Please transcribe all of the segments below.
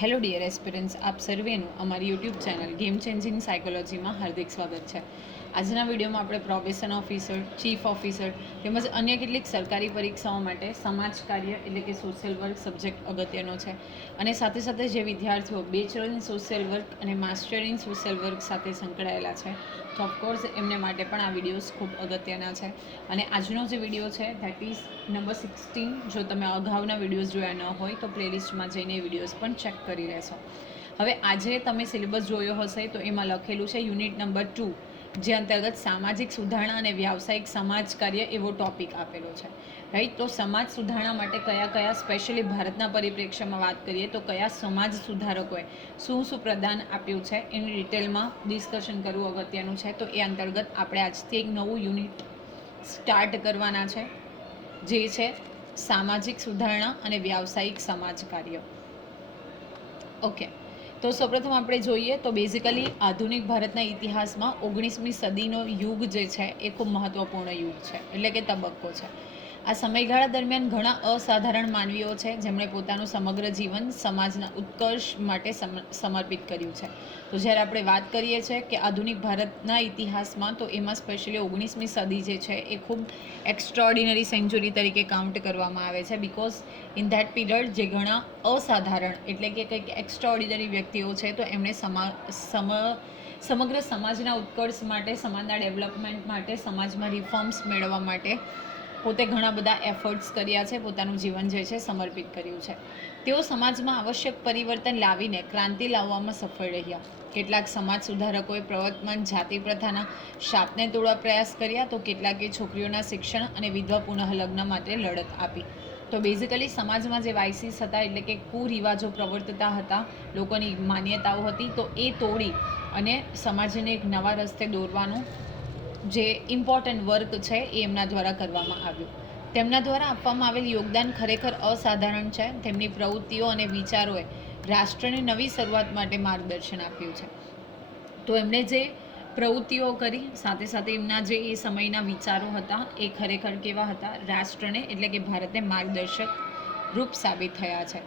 Hello dear aspirants, આપ સર્વેનું અમારી YouTube channel game changing સાયકોલોજીમાં હાર્દિક સ્વાગત છે. આજના વિડીયોમાં આપણે પ્રોબેશન ઓફિસર, ચીફ ઓફિસર તેમજ અન્ય કેટલીક સરકારી પરીક્ષાઓ માટે સમાજ કાર્ય એટલે કે સોશિયલ વર્ક સબ્જેક્ટ અગત્યનો છે. અને સાથે સાથે જે વિદ્યાર્થીઓ બેચલર ઇન સોશિયલ વર્ક અને માસ્ટર ઇન સોશિયલ વર્ક સાથે સંકળાયેલા છે તો ઓફકોર્સ એમને માટે પણ આ વિડીયોઝ ખૂબ અગત્યના છે. અને આજનો જે વિડીયો છે ધેટ ઇઝ નંબર 16. જો તમે અગાઉના વિડીયોઝ જોયા ન હોય તો પ્લેલિસ્ટમાં જઈને એ વિડીયોઝ પણ ચેક કરી લેશો. હવે આજે તમે સિલેબસ જોયો હશે તો એમાં લખેલું છે યુનિટ નંબર 2, જે અંતર્ગત સામાજિક સુધારણા અને વ્યાવસાયિક સમાજ કાર્ય એવો ટોપિક આપેલો છે, રાઈટ. તો સમાજ સુધારણા માટે કયા કયા, સ્પેશિયલી ભારતના પરિપ્રેક્ષ્યમાં વાત કરીએ તો કયા સમાજ સુધારકોએ શું શું પ્રદાન આપ્યું છે એની ડિટેલમાં ડિસ્કશન કરવું અગત્યનું છે. તો એ અંતર્ગત આપણે આજથી એક નવું યુનિટ સ્ટાર્ટ કરવાના છે, જે છે સામાજિક સુધારણા અને વ્યાવસાયિક સમાજ કાર્ય. ઓકે, તો સૌપ્રથમ આપણે જોઈએ તો બેઝિકલી આધુનિક ભારતના ઇતિહાસમાં 19મી સદીનો યુગ જે છે એ ખૂબ મહત્ત્વપૂર્ણ યુગ છે, એટલે કે તબક્કો છે. આ સમયગાળા દરમિયાન ઘણા અસાધારણ માનવીઓ છે જેમણે પોતાનું સમગ્ર જીવન સમાજના ઉત્કર્ષ માટે સમર્પિત કર્યું છે. તો જ્યારે આપણે વાત કરીએ છીએ કે આધુનિક ભારતના ઇતિહાસમાં, તો એમાં સ્પેશિયલી 19મી સદી જે છે એ ખૂબ એક્સ્ટ્રાઓર્ડિનરી સેન્ચુરી તરીકે કાઉન્ટ કરવામાં આવે છે, બિકોઝ ઇન ધેટ પીરિયડ જે ઘણા અસાધારણ એટલે કે કંઈક એક્સ્ટ્રાઓર્ડિનરી વ્યક્તિઓ છે તો એમણે સમગ્ર સમાજના ઉત્કર્ષ માટે, સમાજના ડેવલપમેન્ટ માટે, સમાજમાં રિફોર્મ્સ મેળવવા માટે પોતે ઘણા બધા એફર્ટ્સ કર્યા છે, પોતાનું જીવન જે છે સમર્પિત કર્યું છે. તેઓ સમાજમાં આવશ્યક પરિવર્તન લાવીને ક્રાંતિ લાવવામાં સફળ રહ્યા. કેટલાક સમાજ સુધારકોએ પ્રવર્તમાન જાતિ પ્રથાના શાપને તોડવા પ્રયાસ કર્યા, તો કેટલાકે છોકરીઓના શિક્ષણ અને વિધવા પુનઃલગ્ન માટે લડત આપી. તો બેઝિકલી સમાજમાં જે વાઇસીસ હતા એટલે કે કુરિવાજો પ્રવર્તતા હતા, લોકોની માન્યતાઓ હતી, તો એ તોડી અને સમાજને એક નવા રસ્તે દોરવાનું જે ઇમ્પોર્ટન્ટ વર્ક છે એ એમના દ્વારા કરવામાં આવ્યું. તેમના દ્વારા આપવામાં આવેલ યોગદાન ખરેખર અસાધારણ છે. તેમની પ્રવૃત્તિઓ અને વિચારોએ રાષ્ટ્રની નવી શરૂઆત માટે માર્ગદર્શન આપ્યું છે. તો એમણે જે પ્રવૃત્તિઓ કરી, સાથે સાથે એમના જે એ સમયના વિચારો હતા એ ખરેખર કેવા હતા, રાષ્ટ્રને એટલે કે ભારતને માર્ગદર્શક રૂપ સાબિત થયા છે.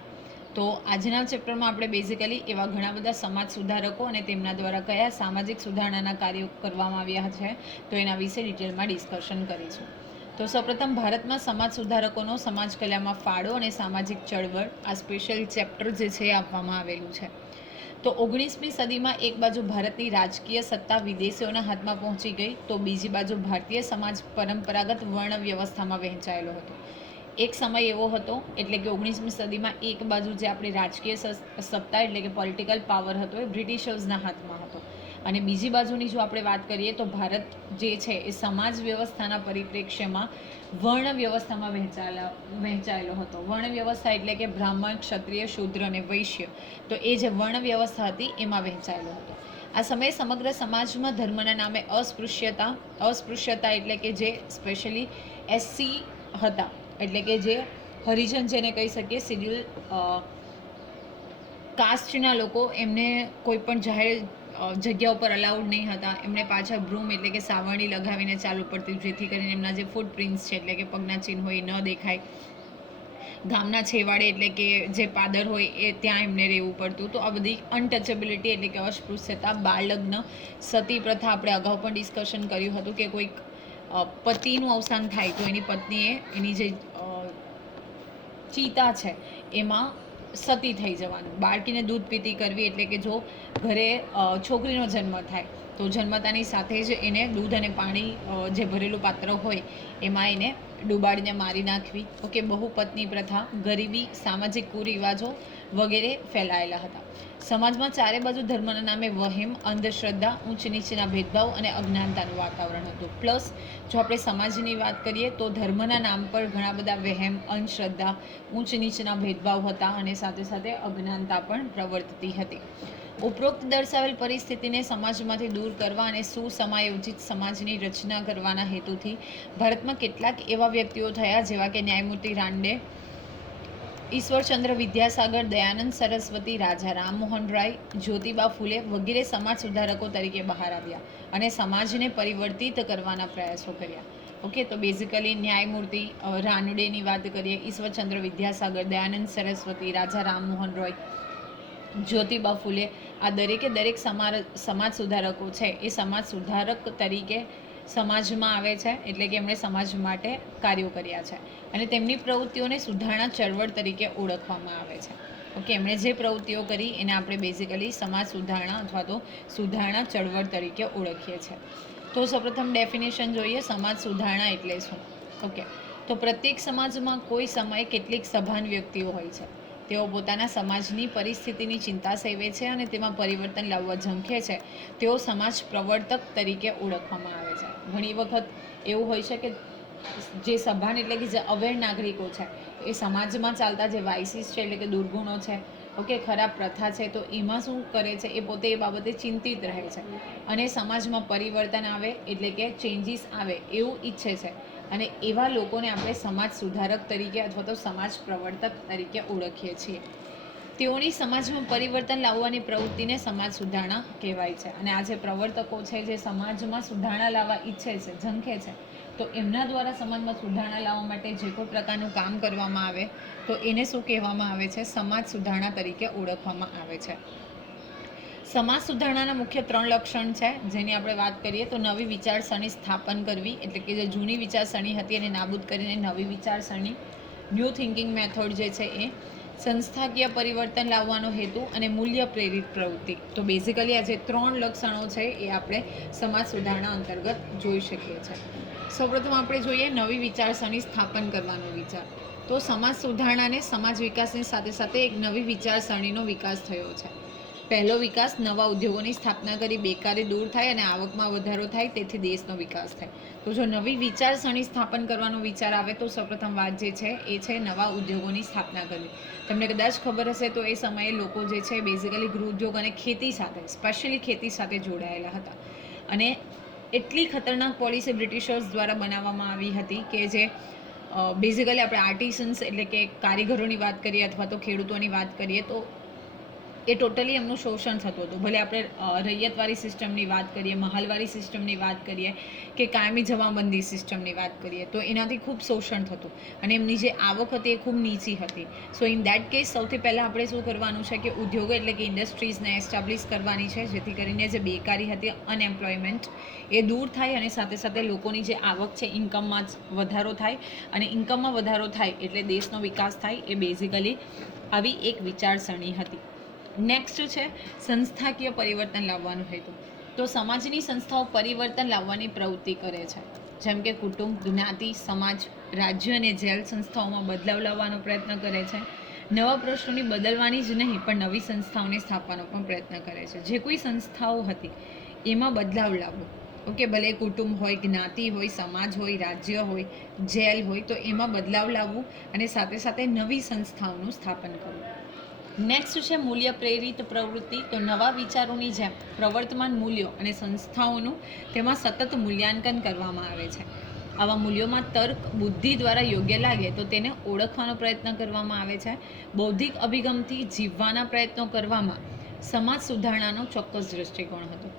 તો આજના ચેપ્ટરમાં આપણે બેઝિકલી એવા ઘણા બધા સમાજ સુધારકો અને તેમના દ્વારા કયા સામાજિક સુધારણાના કાર્યો કરવામાં આવ્યા છે તો એના વિશે ડિટેલમાં ડિસ્કશન કરીશું. તો સૌપ્રથમ ભારતમાં સમાજ સુધારકોનો સમાજ કલ્યાણમાં ફાળો અને સામાજિક ચળવળ, આ સ્પેશિયલ ચેપ્ટર જે છે એ આપવામાં આવેલું છે. તો 19મી સદીમાં એક બાજુ ભારતની રાજકીય સત્તા વિદેશીઓના હાથમાં પહોંચી ગઈ, તો બીજી બાજુ ભારતીય સમાજ પરંપરાગત વર્ણ વ્યવસ્થામાં વહેંચાયેલો હતો. એક સમય એવો હતો એટલે કે 19મી સદીમાં એક બાજુ જે આપણી રાજકીય સત્તા એટલે કે પોલિટિકલ પાવર હતો એ બ્રિટિશર્સના હાથમાં હતો, અને બીજી બાજુની જો આપણે વાત કરીએ તો ભારત જે છે એ સમાજ વ્યવસ્થાના પરિપ્રેક્ષ્યમાં વર્ણ વ્યવસ્થામાં વહેંચાયેલો હતો. વર્ણ વ્યવસ્થા એટલે કે બ્રાહ્મણ, ક્ષત્રિય, શૂદ્ર અને વૈશ્ય, તો એ જે વર્ણ વ્યવસ્થા હતી એમાં વહેંચાયેલો હતો. આ સમયે સમગ્ર સમાજમાં ધર્મના નામે અસ્પૃશ્યતા એટલે કે જે સ્પેશિયલી એસસી હતા, એટલે કે જે હરિજન જેને કહી શકીએ, શિડ્યુલ કાસ્ટના લોકો, એમને કોઈ પણ જાહેર જગ્યા ઉપર અલાઉડ નહીં હતા. એમને પાછા બ્રૂમ એટલે કે સાવરણી લગાવીને ચાલવું પડતું, જેથી કરીને એમના જે ફૂટપ્રિન્ટ્સ છે એટલે કે પગના ચિહ્ન હોય એ ન દેખાય. ગામના છેવાડે એટલે કે જે પાદર હોય એ ત્યાં એમને રહેવું પડતું. તો આ બધી અનટચેબિલિટી એટલે કે અસ્પૃશ્યતા, બાળ લગ્ન, સતી પ્રથા, આપણે અગાઉ પણ ડિસ્કશન કર્યું હતું કે કોઈક પતિનું અવસાન થાય તો એની પત્નીએ એની જે ચિતા છે એમાં સતી થઈ જવાનું. બાળકીને દૂધ પીતી કરવી એટલે કે જો ઘરે છોકરીનો જન્મ થાય તો જન્મતાની સાથે જ એને દૂધ અને પાણી જે ભરેલું પાત્ર હોય એમાં એને ડૂબાડીને મારી નાખવી. ઓકે, બહુપત્ની પ્રથા, ગરીબી, સામાજિક કુરિવાજો વગેરે ફેલાયેલા હતા. સમાજમાં ચારે બાજુ ધર્મના નામે વહેમ, અંધશ્રદ્ધા, ઊંચ નીચના ભેદભાવ અને અજ્ઞાનતાનું વાતાવરણ હતું. પ્લસ જો આપણે સમાજની વાત કરીએ તો ધર્મના નામ પર ઘણા બધા વહેમ, અંધશ્રદ્ધા, ઊંચ નીચના ભેદભાવ હતા અને સાથે સાથે અજ્ઞાનતા પણ પ્રવર્તતી હતી. ઉપરોક્ત દર્શાવેલ પરિસ્થિતિને સમાજમાંથી દૂર કરવા અને સુસમાયોજિત સમાજની રચના કરવાના હેતુથી ભારતમાં કેટલાક એવા વ્યક્તિઓ થયા જેવા કે ન્યાયમૂર્તિ રાંડે, ઈશ્વરચંદ્ર વિદ્યાસાગર, દયાનંદ સરસ્વતી, રાજા રામમોહન રાય, જ્યોતિબા ફૂલે વગેરે સમાજ સુધારકો તરીકે બહાર આવ્યા અને સમાજને પરિવર્તિત કરવાના પ્રયાસો કર્યા. ઓકે, તો બેઝિકલી ન્યાયમૂર્તિ રાનડેની વાત કરીએ, ઈશ્વરચંદ્ર વિદ્યાસાગર, દયાનંદ સરસ્વતી, રાજા રામમોહન રોય, જ્યોતિબા ફૂલે, આ દરેક સમાજ સુધારકો છે એ સમાજ સુધારક તરીકે સમાજમાં આવે છે, એટલે કે એમણે સમાજ માટે કાર્યો કર્યા છે અને તેમની પ્રવૃત્તિઓને સુધારણા ચળવળ તરીકે ઓળખવામાં આવે છે. ઓકે, એમણે જે પ્રવૃત્તિઓ કરી એને આપણે બેઝિકલી સમાજ સુધારણા અથવા તો સુધારણા ચળવળ તરીકે ઓળખીએ છીએ. તો સૌપ્રથમ ડેફિનેશન જોઈએ, સમાજ સુધારણા એટલે શું. ઓકે, તો પ્રત્યેક સમાજમાં કોઈ સમયે કેટલીક સભાન વ્યક્તિઓ હોય છે. તેઓ પોતાના સમાજની પરિસ્થિતિની ચિંતા સેવે છે અને તેમાં પરિવર્તન લાવવા ઝંખે છે. તેઓ સમાજ પ્રવર્તક તરીકે ઓળખવામાં આવે છે. ઘણી વખત એવું હોય છે કે જે સભાન એટલે કે જે અવેર નાગરિકો છે એ સમાજમાં ચાલતા જે વાઇસીસ છે એટલે કે દુર્ગુણો છે, ઓકે, ખરાબ પ્રથા છે, તો એમાં શું કરે છે એ પોતે એ બાબતે ચિંતિત રહે છે અને સમાજમાં પરિવર્તન આવે એટલે કે ચેન્જીસ આવે એવું ઈચ્છે છે અને એવા લોકોને આપણે સમાજ સુધારક તરીકે અથવા તો સમાજ પ્રવર્તક તરીકે ઓળખીએ છીએ. તેઓની સમાજમાં પરિવર્તન લાવવાની પ્રવૃત્તિને સમાજ સુધારણા કહેવાય છે. અને આ જે પ્રવર્તકો છે જે સમાજમાં સુધારણા લાવવા ઈચ્છે છે, ઝંખે છે, તો એમના દ્વારા સમાજમાં સુધારણા લાવવા માટે જે કોઈ પ્રકારનું કામ કરવામાં આવે તો એને શું કહેવામાં આવે છે? સમાજ સુધારણા તરીકે ઓળખવામાં આવે છે. સમાજ સુધારણાના મુખ્ય 3 લક્ષણ છે જેની આપણે વાત કરીએ તો નવી વિચારસરણી સ્થાપન કરવી, એટલે કે જે જૂની વિચારસરણી હતી એને નાબૂદ કરીને નવી વિચારસરણી, ન્યૂ થિંકિંગ મેથડ જે છે એ, સંસ્થાકીય પરિવર્તન લાવવાનો હેતુ અને મૂલ્ય પ્રેરિત પ્રવૃત્તિ. તો બેઝિકલી આ જે 3 લક્ષણો છે એ આપણે સમાજ સુધારણા અંતર્ગત જોઈ શકીએ છીએ. સૌપ્રથમ આપણે જોઈએ નવી વિચારસરણી સ્થાપન કરવાનો વિચાર. તો સમાજ સુધારણાને સમાજ વિકાસની સાથે સાથે એક નવી વિચારસરણીનો વિકાસ થયો છે. પહેલો વિકાસ નવા ઉદ્યોગોની સ્થાપના કરી બેકારી દૂર થાય અને આવકમાં વધારો થાય, તેથી દેશનો વિકાસ થાય. તો જો નવી વિચારસરણી સ્થાપન કરવાનો વિચાર આવે તો સૌપ્રથમ વાત જે છે એ છે નવા ઉદ્યોગોની સ્થાપના કરવી. તમને કદાચ ખબર હશે તો એ સમયે લોકો જે છે બેઝિકલી ગૃહ ઉદ્યોગ અને ખેતી સાથે, સ્પેશિયલી ખેતી સાથે જોડાયેલા હતા અને એટલી ખતરનાક પોલિસી બ્રિટિશર્સ દ્વારા બનાવવામાં આવી હતી કે જે બેઝિકલી આપણે આર્ટિસન્સ એટલે કે કારીગરોની વાત કરીએ અથવા તો ખેડૂતોની વાત કરીએ તો એ ટોટલી એમનું શોષણ થતું હતું. ભલે આપણે રૈયતવાળી સિસ્ટમની વાત કરીએ, મહાલવાળી સિસ્ટમની વાત કરીએ કે કાયમી જમાબંધી સિસ્ટમની વાત કરીએ તો એનાથી ખૂબ શોષણ થતું અને એમની જે આવક હતી એ ખૂબ નીચી હતી. સો ઇન દેટ કેસ સૌથી પહેલાં આપણે શું કરવાનું છે કે ઉદ્યોગો એટલે કે ઇન્ડસ્ટ્રીઝને એસ્ટાબ્લિશ કરવાની છે, જેથી કરીને જે બેકારી હતી, અનએમ્પ્લોયમેન્ટ, એ દૂર થાય અને સાથે સાથે લોકોની જે આવક છે ઇન્કમમાં વધારો થાય અને ઇન્કમમાં વધારો થાય એટલે દેશનો વિકાસ થાય. એ બેઝિકલી આવી એક વિચારસરણી હતી. નેક્સ્ટ છે સંસ્થાકીય પરિવર્તન લાવવાનો હેતુ. તો સમાજની સંસ્થાઓ પરિવર્તન લાવવાની પ્રવૃત્તિ કરે છે, જેમ કે કુટુંબ, જ્ઞાતિ, સમાજ, રાજ્ય અને જેલ સંસ્થાઓમાં બદલાવ લાવવાનો પ્રયત્ન કરે છે. નવા પ્રશ્નોની બદલવાની જ નહીં પણ નવી સંસ્થાઓને સ્થાપવાનો પણ પ્રયત્ન કરે છે. જે કોઈ સંસ્થાઓ હતી એમાં બદલાવ લાવવો. ઓકે, ભલે કુટુંબ હોય, જ્ઞાતિ હોય, સમાજ હોય, રાજ્ય હોય, જેલ હોય, તો એમાં બદલાવ લાવવું અને સાથે સાથે નવી સંસ્થાઓનું સ્થાપન કરવું. નેક્સ્ટ છે મૂલ્ય પ્રેરિત પ્રવૃત્તિ. તો નવા વિચારોની જેમ પ્રવર્તમાન મૂલ્યો અને સંસ્થાઓનું તેમાં સતત મૂલ્યાંકન કરવામાં આવે છે. આવા મૂલ્યોમાં તર્ક, બુદ્ધિ દ્વારા યોગ્ય લાગે તો તેને ઓળખવાનો પ્રયત્ન કરવામાં આવે છે. બૌદ્ધિક અભિગમથી જીવવાના પ્રયત્નો કરવામાં સમાજ સુધારણાનો ચોક્કસ દૃષ્ટિકોણ હતો.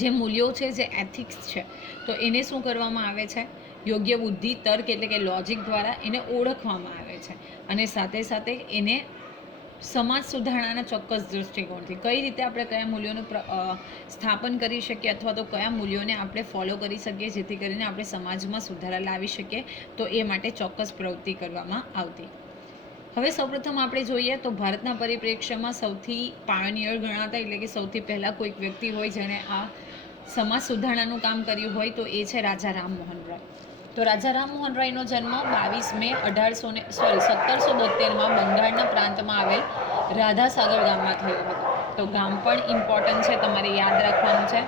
જે મૂલ્યો છે, જે એથિક્સ છે, તો એને શું કરવામાં આવે છે? યોગ્ય બુદ્ધિ, તર્ક એટલે કે લોજિક દ્વારા એને ઓળખવામાં આવે છે અને સાથે સાથે એને સમાજ સુધારણાના ચોક્કસ દૃષ્ટિકોણથી કઈ રીતે આપણે કયા મૂલ્યોનું સ્થાપન કરી શકીએ અથવા તો કયા મૂલ્યોને આપણે ફોલો કરી શકીએ જેથી કરીને આપણે સમાજમાં સુધારા લાવી શકીએ, તો એ માટે ચોક્કસ પ્રવૃત્તિ કરવામાં આવતી. હવે સૌપ્રથમ આપણે જોઈએ તો ભારતના પરિપ્રેક્ષ્યમાં સૌથી પાયોનિયર ગણાતા એટલે કે સૌથી પહેલાં કોઈક વ્યક્તિ હોય જેણે આ સમાજ સુધારણાનું કામ કર્યું હોય તો એ છે રાજા રામમોહન રોય. તો રાજા રામમોહન રોયનો જન્મ 22 મે 1772માં બંગાળના પ્રાંતમાં આવેલ રાધાસાગર ગામમાં થયો હતો. તો ગામ પણ ઇમ્પોર્ટન્ટ છે, તમારે યાદ રાખવાનું છે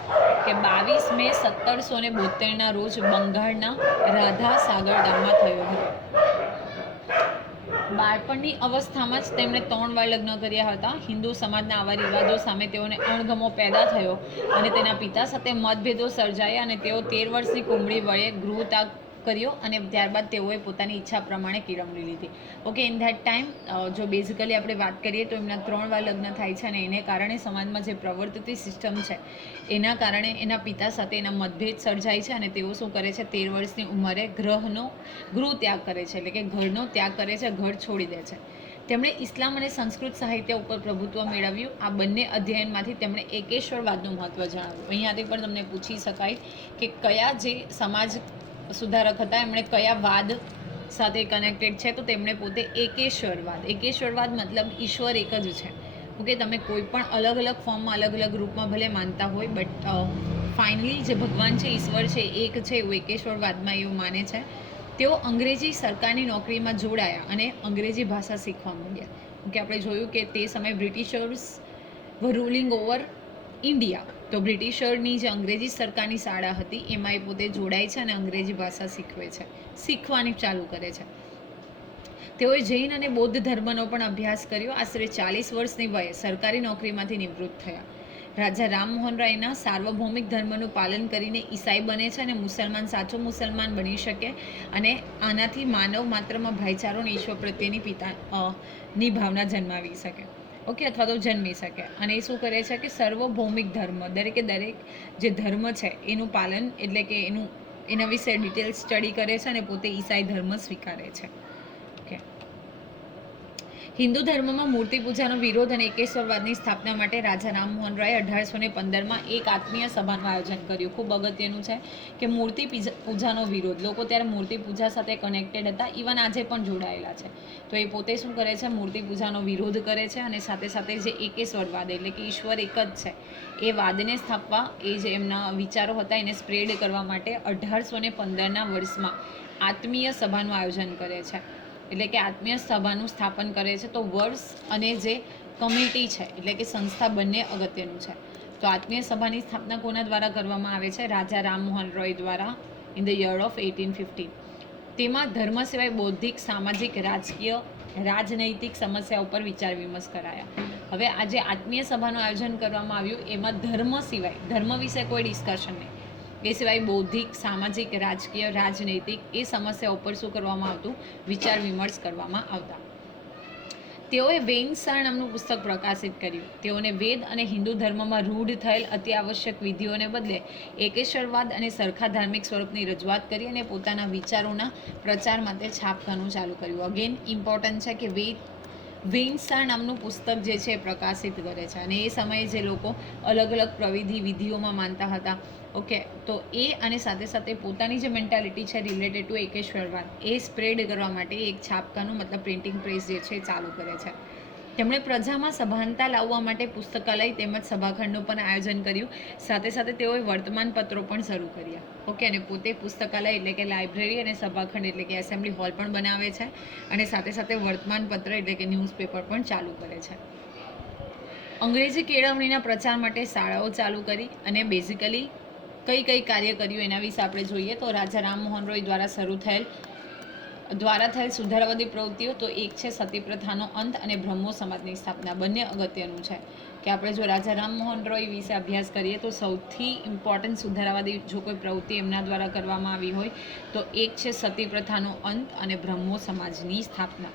કે 22 મે 1772ના રોજ બંગાળના રાધાસાગર ગામમાં થયો હતો. બાળપણની અવસ્થામાં જ તેમણે 3 વાર લગ્ન કર્યા હતા. હિન્દુ સમાજના આવા રિવાજો સામે તેઓને અણગમો પેદા થયો અને તેના પિતા સાથે મતભેદો સર્જાયા અને તેઓ 13 વર્ષની કુમળી વયે ગૃહત્યાગ કર્યો અને ત્યારબાદ તેઓએ પોતાની ઈચ્છા પ્રમાણે કેળવણી લીધી. ઓકે, ઇન ધેટ ટાઈમ જો બેઝિકલી આપણે વાત કરીએ તો એમના 3 વાર લગ્ન થાય છે અને એને કારણે સમાજમાં જે પ્રવર્તતી સિસ્ટમ છે એના કારણે એના પિતા સાથે એના મતભેદ સર્જાય છે અને તેઓ શું કરે છે 13 વર્ષની ઉંમરે ગૃહ ત્યાગ કરે છે, એટલે કે ઘરનો ત્યાગ કરે છે, ઘર છોડી દે છે. તેમણે ઇસ્લામ અને સંસ્કૃત સાહિત્ય ઉપર પ્રભુત્વ મેળવ્યું. આ બંને અધ્યયનમાંથી તેમણે એકેશ્વરવાદનું મહત્વ જણાવ્યું. અહીંયાથી પણ તમને પૂછી શકાય કે કયા જે સમાજ સુધારક હતા એમણે કયા વાદ સાથે કનેક્ટેડ છે, તો તેમણે પોતે એકેશ્વરવાદ મતલબ ઈશ્વર એક જ છે. ઓકે, તમે કોઈ પણ અલગ અલગ ફોર્મમાં અલગ અલગ રૂપમાં ભલે માનતા હોય, બટ ફાઇનલી જે ભગવાન છે, ઈશ્વર છે, એક છે, એવું એકેશ્વરવાદમાં એવું માને છે. તેઓ અંગ્રેજી સરકારની નોકરીમાં જોડાયા અને અંગ્રેજી ભાષા શીખવા માંડ્યા. ઓકે, આપણે જોયું કે તે સમયે બ્રિટિશર્સ રૂલિંગ ઓવર ઇન્ડિયા, તો બ્રિટિશરની જે અંગ્રેજી સરકારની શાળા હતી એમાં એ પોતે જોડાય છે અને અંગ્રેજી ભાષા શીખવાની ચાલુ કરે છે. તેઓએ જૈન અને બૌદ્ધ ધર્મનો પણ અભ્યાસ કર્યો. આશરે 40 વર્ષની વયે સરકારી નોકરીમાંથી નિવૃત્ત થયા. રાજા રામમોહન રાયના સાર્વભૌમિક ધર્મનું પાલન કરીને ઈસાઈ બને છે અને મુસલમાન સાચો મુસલમાન બની શકે અને આનાથી માનવ માત્રમાં ભાઈચારો અને ઈશ્વર પ્રત્યેની ની ભાવના જન્માવી શકે. ઓકે, અથવા તો જન્મી શકે. અને એ શું કરે છે કે સાર્વભૌમિક ધર્મ, દરેકે દરેક જે ધર્મ છે એનું પાલન, એટલે કે એના વિશે ડિટેલ સ્ટડી કરે છે અને પોતે ઈસાઈ ધર્મ સ્વીકારે છે. ઓકે, હિન્દુ ધર્મમાં મૂર્તિ પૂજાનો વિરોધ અને એકેશ્વરવાદની સ્થાપના માટે રાજા રામમોહન રાય 1815માં એક આત્મીય સભાનું આયોજન કર્યું. ખૂબ અગત્યનું છે કે મૂર્તિ પૂજાનો વિરોધ, લોકો ત્યારે મૂર્તિ પૂજા સાથે કનેક્ટેડ હતા, ઇવન આજે પણ જોડાયેલા છે. તો એ પોતે શું કરે છે, મૂર્તિ પૂજાનો વિરોધ કરે છે અને સાથે સાથે જે એકેશ્વરવાદ એટલે કે ઈશ્વર એક જ છે એ વાદને સ્થાપવા, એ જે એમના વિચારો હતા એને સ્પ્રેડ કરવા માટે 1815ના વર્ષમાં આત્મીય સભાનું આયોજન કરે છે. એટલે કે આત્મીય સભાનું સ્થાપન કરે છે. તો વર્ષ અને જે કમિટી છે એટલે કે સંસ્થા બંને અગત્યનું છે. તો આત્મીય સભાની સ્થાપના કોના દ્વારા કરવામાં આવે છે? રાજા રામમોહન રોય દ્વારા ઇન ધ યર ઓફ 1815. તેમાં ધર્મ સિવાય બૌદ્ધિક, સામાજિક, રાજકીય, રાજનૈતિક સમસ્યા ઉપર વિચાર વિમર્શ કરાયા. હવે આ જે આત્મીય સભાનું આયોજન કરવામાં આવ્યું એમાં ધર્મ સિવાય, ધર્મ વિશે કોઈ ડિસ્કશન નહીં, એ સિવાય બૌદ્ધિક, સામાજિક, રાજકીય, રાજનૈતિક એ સમસ્યા ઉપર શું કરવામાં આવતું? વિચાર વિમર્શ કરવામાં આવતા. તેઓએ વેઇનસાર નામનું પુસ્તક પ્રકાશિત કર્યું. તેઓને વેદ અને હિન્દુ ધર્મમાં રૂઢ થયેલ અત્યાવશ્યક વિધિઓને બદલે એકેશ્વરવાદ અને સરખા ધાર્મિક સ્વરૂપની રજૂઆત કરી અને પોતાના વિચારોના પ્રચાર માટે છાપવાનું ચાલુ કર્યું. અગેન ઇમ્પોર્ટન્ટ છે કે વેઇનસાર નામનું પુસ્તક જે છે એ પ્રકાશિત કરે છે અને એ સમયે જે લોકો અલગ અલગ પ્રવિધિ વિધિઓમાં માનતા હતા, ઓકે, તો એ અને સાથે સાથે પોતાની જે મેન્ટાલિટી છે રિલેટેડ ટુ એકેશ્વરવાદ એ સ્પ્રેડ કરવા માટે એક છાપકાનું મતલબ પ્રિન્ટિંગ પ્રેસ જે છે એ ચાલુ કરે છે. તેમણે પ્રજામાં સભાનતા લાવવા માટે પુસ્તકાલય તેમજ સભાખંડનું પણ આયોજન કર્યું. સાથે સાથે તેઓએ વર્તમાનપત્રો પણ શરૂ કર્યા. ઓકે, અને પોતે પુસ્તકાલય એટલે કે લાઇબ્રેરી અને સભાખંડ એટલે કે એસેમ્બલી હોલ પણ બનાવે છે અને સાથે સાથે વર્તમાનપત્ર એટલે કે ન્યૂઝપેપર પણ ચાલુ કરે છે. અંગ્રેજી કેળવણીના પ્રચાર માટે શાળાઓ ચાલુ કરી અને બેઝિકલી કઈ કાર્ય કર્યું એના વિશે આપણે જોઈએ તો રાજા રામમોહન રોય દ્વારા થયેલ સુધારાવાદી પ્રવૃત્તિઓ, તો એક છે સતી પ્રથાનો અંત અને બ્રહ્મો સમાજની સ્થાપના. બંને અગત્યનું છે કે આપણે જો રાજા રામમોહન રોય વિશે અભ્યાસ કરીએ તો સૌથી ઇમ્પોર્ટન્ટ સુધારાવાદી જો કોઈ પ્રવૃત્તિ એમના દ્વારા કરવામાં આવી હોય તો એક છે સતી પ્રથાનો અંત અને બ્રહ્મો સમાજની સ્થાપના.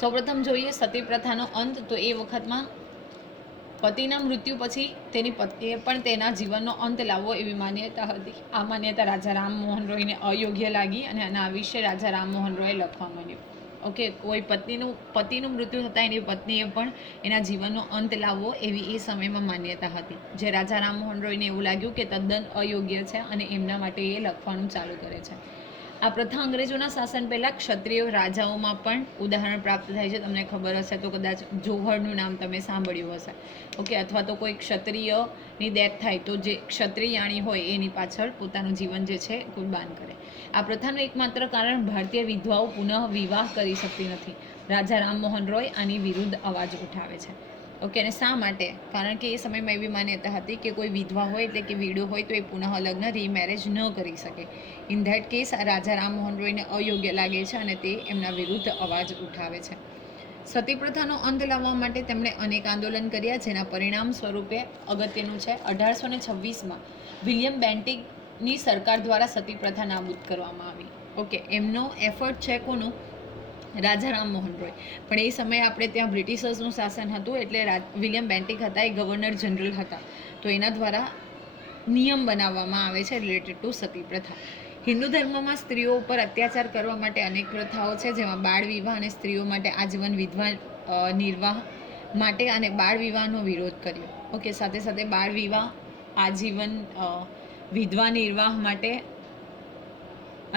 સૌપ્રથમ જોઈએ સતી પ્રથાનો અંત. તો એ વખતમાં પતિના મૃત્યુ પછી તેની પત્નીએ પણ તેના જીવનનો અંત લાવવો એવી માન્યતા હતી. આ માન્યતા રાજા રામમોહન રોયને અયોગ્ય લાગી અને આના વિશે રાજા રામમોહન રોય લખવા માંડ્યું. ઓકે, કોઈ પતિનું મૃત્યુ થતાં એની પત્નીએ પણ એના જીવનનો અંત લાવવો એવી એ સમયમાં માન્યતા હતી, જે રાજા રામમોહન રોયને એવું લાગ્યું કે તદ્દન અયોગ્ય છે અને એમના માટે એ લખવાનું ચાલુ કરે છે. આ પ્રથા અંગ્રેજોના શાસન પહેલાં ક્ષત્રિય રાજાઓમાં પણ ઉદાહરણ પ્રાપ્ત થાય છે. તમને ખબર હશે તો કદાચ જોહરનું નામ તમે સાંભળ્યું હશે. ઓકે, અથવા તો કોઈ ક્ષત્રિયની ડેથ થાય તો જે ક્ષત્રિયાણી હોય એની પાછળ પોતાનું જીવન જે છે કુરબાન કરે. આ પ્રથાનું એકમાત્ર કારણ ભારતીય વિધવાઓ પુનઃ વિવાહ કરી શકતી નથી. રાજા રામમોહન રોય આની વિરુદ્ધ અવાજ ઉઠાવે છે. ઓકે, અને શા માટે? કારણ કે એ સમયમાં એવી માન્યતા હતી કે કોઈ વિધવા હોય એટલે કે વિડો હોય તો એ પુનઃ લગ્ન રીમેરેજ ન કરી શકે. ઇન ધેટ કેસ રાજા રામમોહન રોયને અયોગ્ય લાગે છે અને તે એમના વિરુદ્ધ અવાજ ઉઠાવે છે. સતી પ્રથાનો અંત લાવવા માટે તેમણે અનેક આંદોલન કર્યા, જેના પરિણામ સ્વરૂપે અગત્યનું છે 1826માં વિલિયમ બેન્ટિકની સરકાર દ્વારા સતી પ્રથા નાબૂદ કરવામાં આવી. ઓકે, એમનો એફર્ટ છે કોનું? રાજા રામમોહન રોય. પણ એ સમયે આપણે ત્યાં બ્રિટિશર્સનું શાસન હતું એટલે વિલિયમ બેન્ટિક હતા, એ ગવર્નર જનરલ હતા. તો એના દ્વારા નિયમ બનાવવામાં આવે છે રિલેટેડ ટુ સતી પ્રથા. હિન્દુ ધર્મમાં સ્ત્રીઓ ઉપર અત્યાચાર કરવા માટે અનેક પ્રથાઓ છે, જેમાં બાળ વિવાહ અને સ્ત્રીઓ માટે આજીવન વિધવા નિર્વાહ માટે અને બાળ વિવાહનો વિરોધ કર્યો. ઓકે, સાથે સાથે બાળ વિવાહ, આજીવન વિધવા નિર્વાહ માટે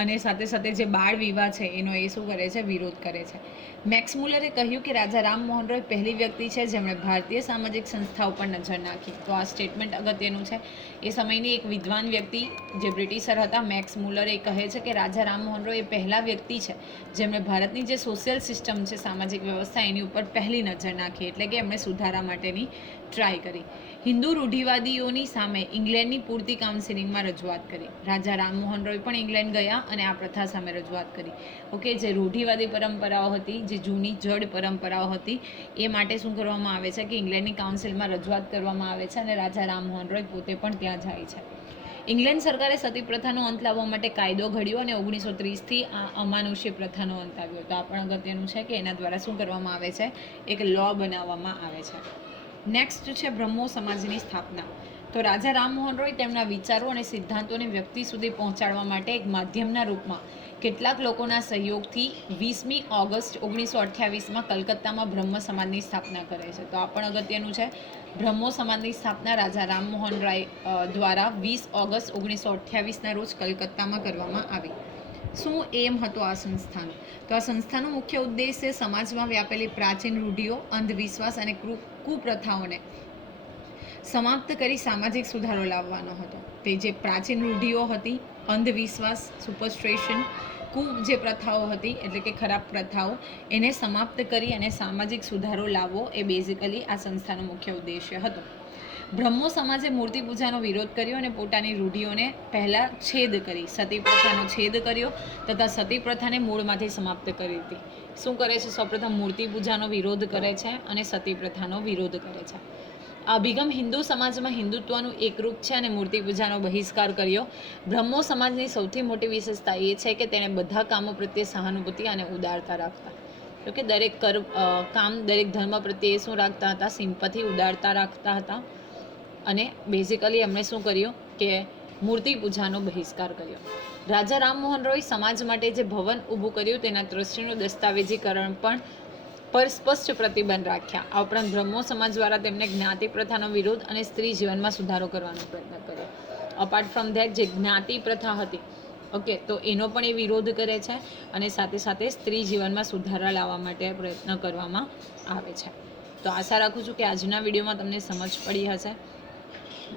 અને સાથે સાથે જે બાળ વિવાહ છે એનો એ શું કરે છે, વિરોધ કરે છે. મેક્સ મુલરે કહ્યું કે રાજા રામમોહન રોય પહેલી વ્યક્તિ છે જેમણે ભારતીય સામાજિક સંસ્થા ઉપર નજર નાખી. તો આ સ્ટેટમેન્ટ અગત્યનું છે. એ સમયની એક વિદ્વાન વ્યક્તિ જે બ્રિટિશર હતા, મેક્સ મુલર, એ કહે છે કે રાજા રામમોહન રોય એ પહેલા વ્યક્તિ છે જેમણે ભારતની જે સોશિયલ સિસ્ટમ છે, સામાજિક વ્યવસ્થા, એની ઉપર પહેલી નજર નાખી, એટલે કે એમણે સુધારા માટેની ટ્રાય કરી. હિન્દુ રૂઢિવાદીઓની સામે ઇંગ્લેન્ડની પૂરતી કાઉન્સિલિંગમાં રજૂઆત કરી. રાજા રામમોહન રોય પણ ઇંગ્લેન્ડ ગયા અને આ પ્રથા સામે રજૂઆત કરી. ઓકે, જે રૂઢિવાદી પરંપરાઓ હતી, જે જૂની જડ પરંપરાઓ હતી, એ માટે શું કરવામાં આવે છે કે ઇંગ્લેન્ડની કાઉન્સિલમાં રજૂઆત કરવામાં આવે છે અને રાજા રામમોહન રોય પોતે પણ ત્યાં જાય છે. ઇંગ્લેન્ડ સરકારે સતી પ્રથાનો અંત લાવવા માટે કાયદો ઘડ્યો અને 1930થી આ અમાનુષી પ્રથાનો અંત આવ્યો. તો આ પણ અગત્યનું છે કે એના દ્વારા શું કરવામાં આવે છે, એક લો બનાવવામાં આવે છે. નેક્સ્ટ છે બ્રહ્મો સમાજની સ્થાપના. તો રાજા રામમોહન રોય તેમના વિચારો અને સિદ્ધાંતોને વ્યક્તિ સુધી પહોંચાડવા માટે એક માધ્યમના રૂપમાં કેટલાક લોકોના સહયોગથી 20મી ઓગસ્ટ 1928માં કલકત્તામાં બ્રહ્મ સમાજની સ્થાપના કરે છે. તો આ પણ અગત્યનું છે. બ્રહ્મો સમાજની સ્થાપના રાજા રામમોહન રાય દ્વારા 20 ઓગસ્ટ 1928ના રોજ કલકત્તામાં કરવામાં આવી. શું એમ હતો આ સંસ્થાનો? તો આ સંસ્થાનો મુખ્ય ઉદ્દેશ્ય સમાજમાં વ્યાપેલી પ્રાચીન રૂઢિઓ, અંધવિશ્વાસ અને કુપ્રથાઓને સમાપ્ત કરી સામાજિક સુધારો લાવવાનો હતો. તે જે પ્રાચીન રૂઢિઓ હતી, અંધવિશ્વાસ, સુપરસ્ટિશન, જે પ્રથાઓ હતી, એટલે કે ખરાબ પ્રથાઓ, એને સમાપ્ત કરી અને સામાજિક સુધારો લાવવો એ બેઝિકલી આ સંસ્થાનો મુખ્ય ઉદ્દેશ્ય હતો. બ્રહ્મો સમાજે મૂર્તિ પૂજાનો વિરોધ કર્યો અને પોતાની રૂઢિઓને પહેલાં છેદ કરી, સતી પ્રથાનો છેદ કર્યો તથા સતી પ્રથાને મૂળમાંથી સમાપ્ત કરી હતી. શું કરે છે? સૌપ્રથમ મૂર્તિ પૂજાનો વિરોધ કરે છે અને સતી પ્રથાનો વિરોધ કરે છે. આ અભિગમ હિન્દુ સમાજમાં હિન્દુત્વનું એકરૂપ છે અને મૂર્તિ પૂજાનો બહિષ્કાર કર્યો. બ્રહ્મો સમાજની સૌથી મોટી વિશેષતા એ છે કે તેણે બધા કામો પ્રત્યે સહાનુભૂતિ અને ઉદારતા રાખતા. તો કે દરેક કામ, દરેક ધર્મ પ્રત્યે શું રાખતા હતા? સિમ્પથી, ઉદારતા રાખતા હતા. અને બેઝિકલી એમણે શું કર્યું કે મૂર્તિ પૂજાનો બહિષ્કાર કર્યો. રાજા રામમોહન રોય સમાજ માટે જે ભવન ઊભું કર્યું તેના ટ્રસ્ટીનું દસ્તાવેજીકરણ પણ પર સ્પષ્ટ પ્રતિબંધ રાખ્યા. આ ઉપરાંત બ્રહ્મો સમાજ દ્વારા તેમને જ્ઞાતિ પ્રથાનો વિરોધ અને સ્ત્રી જીવનમાં સુધારો કરવાનો પ્રયત્ન કર્યો. અપાર્ટ ફ્રોમ ધેટ, જે જ્ઞાતિ પ્રથા હતી, ઓકે, તો એનો પણ એ વિરોધ કરે છે અને સાથે સાથે સ્ત્રી જીવનમાં સુધારા લાવવા માટે પ્રયત્ન કરવામાં આવે છે. તો આશા રાખું છું કે આજના વિડીયોમાં તમને સમજ પડી હશે.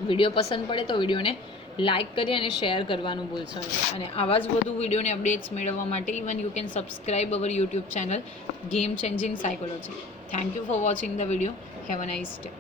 વિડીયો પસંદ પડે તો વિડીયોને લાઇક કરી અને શેર કરવાનું ભૂલશો નહીં. અને આવા જ વધુ વિડીયોને અપડેટ્સ મેળવવા માટે even you can subscribe our YouTube channel game changing psychology. Thank you for watching the video. Have a nice day.